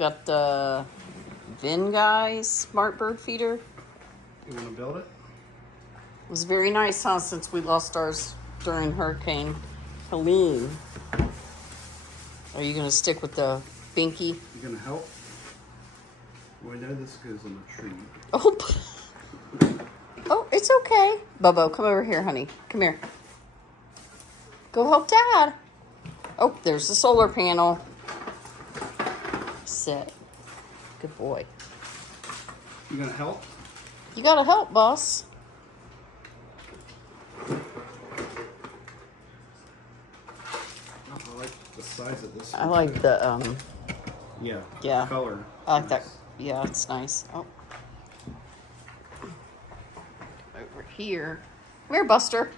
Got the Vinguys Smart Bird feeder. You want to build it? It was very nice, huh, since we lost ours during Hurricane Helene. Are you going to stick with the binky? You going to help? Well, I know this goes on a tree. Oh, oh, it's okay. Bubbo, come over here, honey. Come here. Go help Dad. Oh, there's the solar panel. Sit. Good boy. You going to help? You got to help, boss. I like the size of this. I like the, yeah. Color. I like that. Yeah, it's nice. Oh. Over here. Come here, Buster.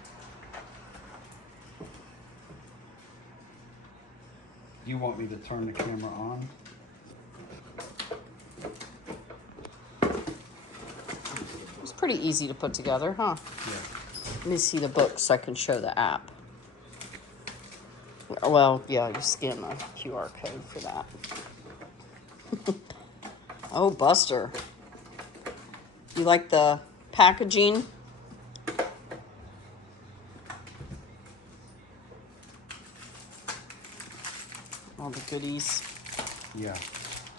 You want me to turn the camera on? It's pretty easy to put together, huh? Yeah. Let me see the book so I can show the app. Well, yeah, you scan the QR code for that. Oh, Buster. You like the packaging? All the goodies. Yeah.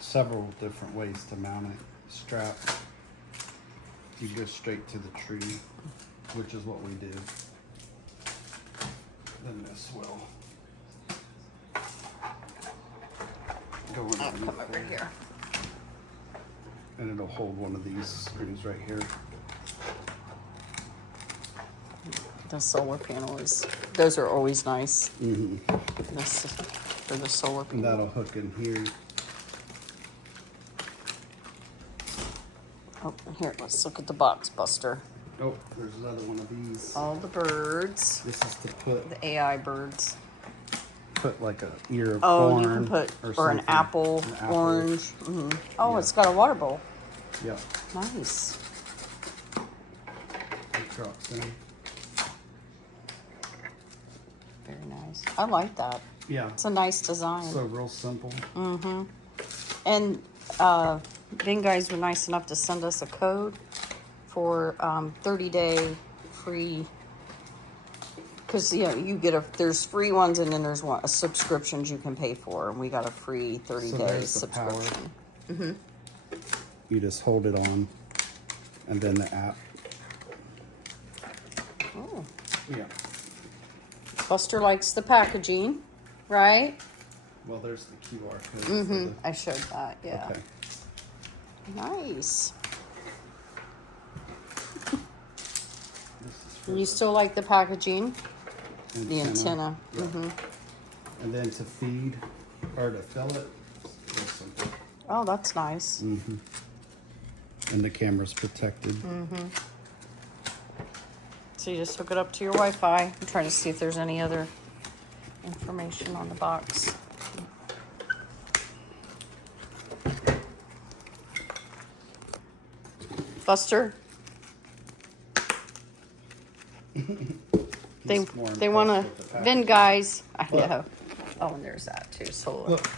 Several different ways to mount it. Strap. You go straight to the tree, which is what we do. Then this will go in Come over here. and it'll hold one of these screws right here. The solar panel is, those are always nice. Mm-hmm. This for the solar And panel. that'll hook in here. Oh, here, let's look at the box, Buster. Oh, there's another one of these. All the birds. This is to put The AI birds. like a ear of Oh, corn. you can put, or an something. apple, An apple. orange. Mm-hmm. Oh, Yeah. it's got a water bowl. Yep. Nice. It drops in. Very nice. I like that. Yeah. It's a nice design. So real simple. Mm-hmm. And Vinguys were nice enough to send us a code for 30-day free. Because you get there's free ones and then there's a subscriptions you can pay for, and we got a free 30-day there's the power. subscription. Mm-hmm. You just hold it on, and then the app. Oh. Yeah. Buster likes the packaging, right? Well, there's the QR code. Mm-hmm. I showed that. Yeah. Okay. Nice. This is for And you still like the packaging? The antenna. Yeah. Mm-hmm. And then to feed or to fill it. Real simple. Oh, that's nice. Mm-hmm. And the camera's protected. Mm-hmm. So you just hook it up to your Wi-Fi. I'm trying to see if there's any other information on the box. Buster? They He's more want to impressed with the packaging. Vinguys. I Look. know. Oh, and there's that too. So Look.